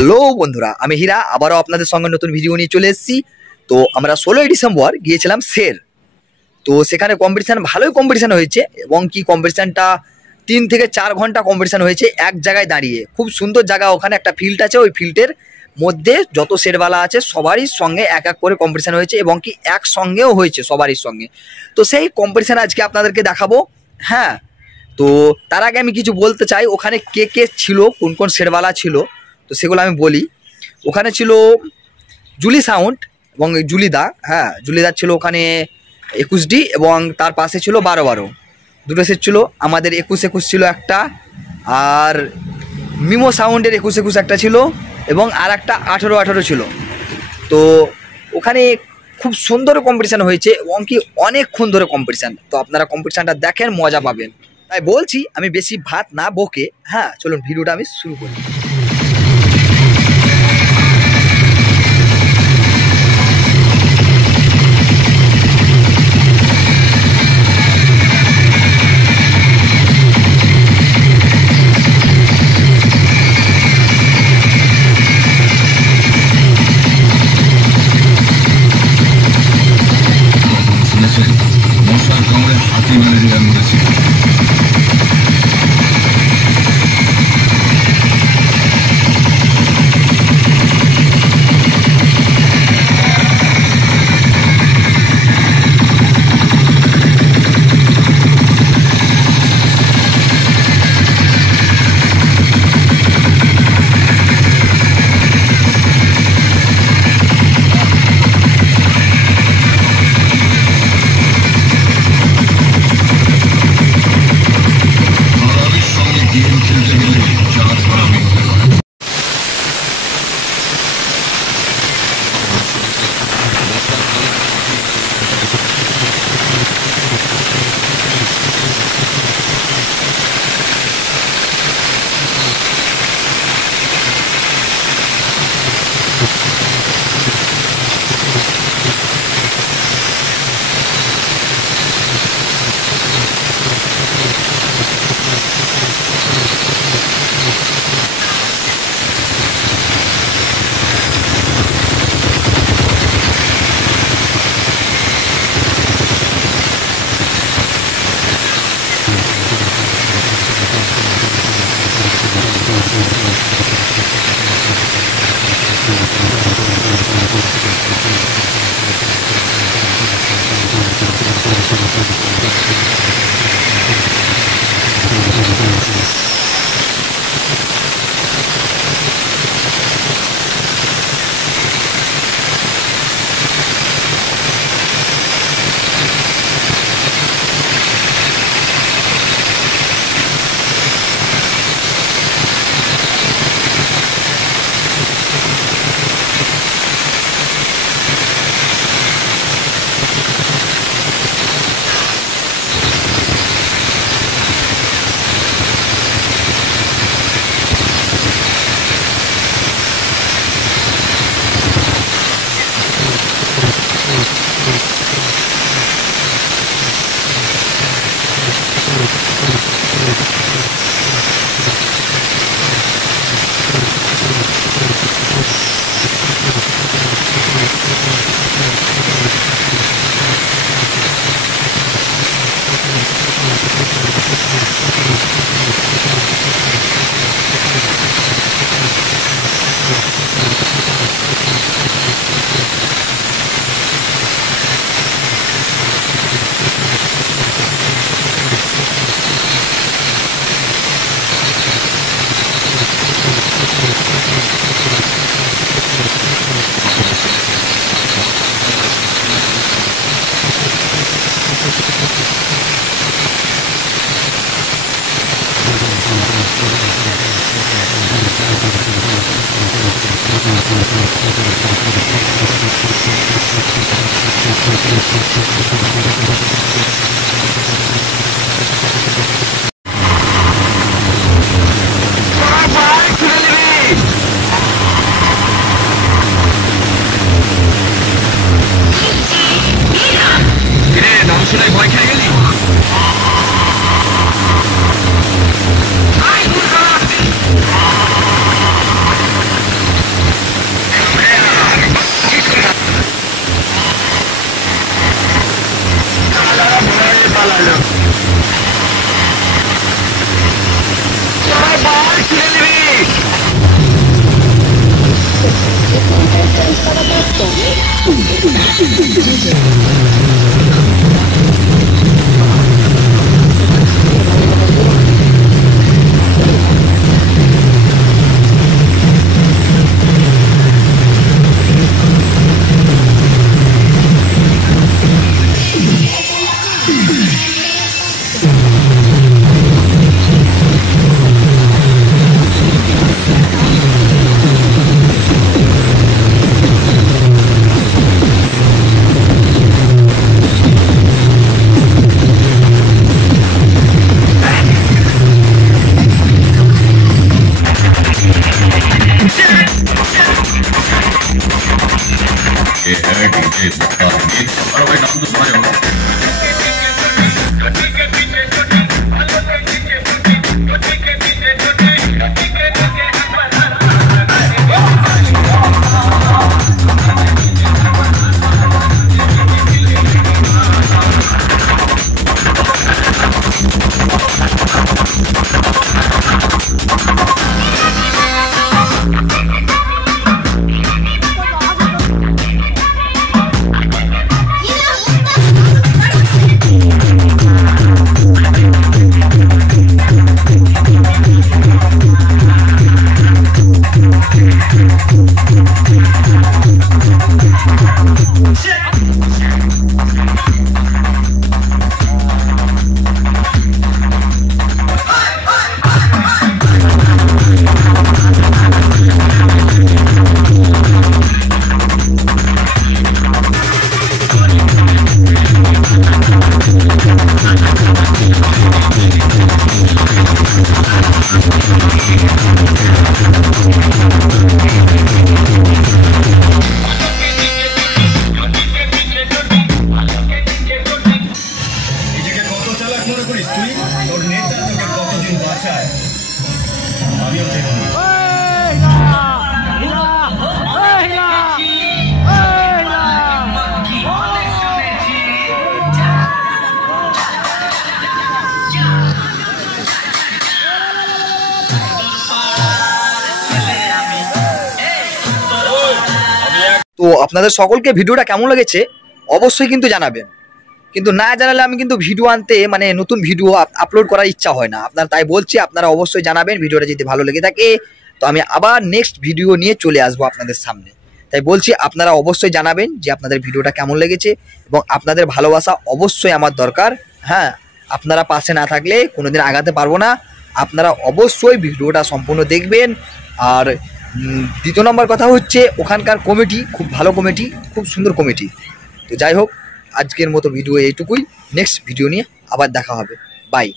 Hello বন্ধুরা, আমি হীরা আবারও আপনাদের সঙ্গে নতুন ভিডিও নিয়ে চলে এসেছি। তো আমরা 16ই ডিসেম্বর গিয়েছিলাম সের। তো সেখানে কম্পিটিশান, ভালোই কম্পিটিশান হয়েছে এবং কি কম্পিটিশানটা 3 থেকে 4 ঘন্টা কম্পিটিশান হয়েছে এক জায়গায় দাঁড়িয়ে। খুব সুন্দর জায়গা, ওখানে একটা ফিল্ড আছে, ওই ফিল্ডের মধ্যে যত সেরওয়ালা আছে সবারই সঙ্গে এক এক করে কম্পিটিশান হয়েছে এবং কি একসঙ্গেও হয়েছে সবারই সঙ্গে। তো সেই কম্পিটিশান আজকে আপনাদেরকে দেখাবো। হ্যাঁ, তো তার আগে আমি কিছু বলতে চাই, ওখানে কে কে ছিল, কোন কোন সেরওয়ালা ছিল, তো সেগুলো আমি বলি। ওখানে ছিল জুলি সাউন্ড এবং জুলিদা। হ্যাঁ, জুলিদার ছিল ওখানে 21D এবং তার পাশে ছিল 12-12, দুটো সেট ছিল। আমাদের 21-21 ছিল একটা, আর মিমো সাউন্ডের 21-21 একটা ছিল এবং আর একটা 18-18 ছিল। তো ওখানে খুব সুন্দর কম্পিটিশান হয়েছে এবং কি অনেকক্ষণ ধরে কম্পিটিশান। তো আপনারা কম্পিটিশানটা দেখেন, মজা পাবেন। তাই বলছি, আমি বেশি ভাত না বকে, হ্যাঁ চলুন ভিডিওটা আমি শুরু করি। মশার কামড়ে হাতি ম্যালেরিয়া মরেছে। ভয় খেয়ে গেলি? তো আপনাদের সকলকে ভিডিওটা কেমন লেগেছে অবশ্যই কিন্তু জানাবেন, কিন্তু না জানালে আমি কিন্তু ভিডিও আনতে মানে নতুন ভিডিও আপলোড করার ইচ্ছা হয় না আপনার, তাই বলছি আপনারা অবশ্যই জানাবেন ভিডিওটা যদি ভালো লেগে থাকে, তো আমি আবার নেক্সট ভিডিও নিয়ে চলে আসবো আপনাদের সামনে। তাই বলছি আপনারা অবশ্যই জানাবেন যে আপনাদের ভিডিওটা কেমন লেগেছে, এবং আপনাদের ভালোবাসা অবশ্যই আমার দরকার। হ্যাঁ, আপনারা পাশে না থাকলে কোনোদিন আগাতে পারবো না। আপনারা অবশ্যই ভিডিওটা সম্পূর্ণ দেখবেন। আর দ্বিতীয় নম্বর কথা হচ্ছে ওখানকার কমিটি খুব ভালো কমিটি, খুব সুন্দর কমিটি। তো যাই হোক, আজকের মতো ভিডিও এইটুকুই, নেক্সট ভিডিও নিয়ে আবার দেখা হবে, বাই।